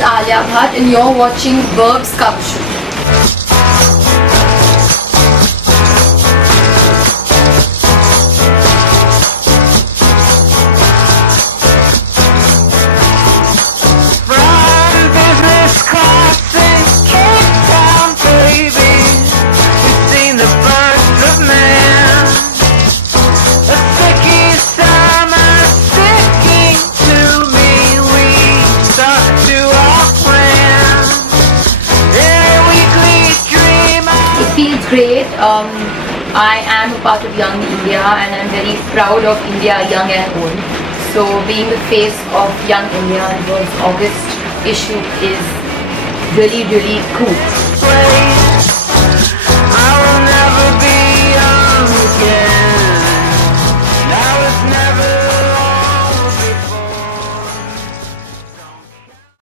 is Alia Bhatt and you're watching Verbs Cover Shoot. Great. I am a part of Young India and I'm very proud of India Young and Old. So being the face of Young India in Verbs August issue is really cool.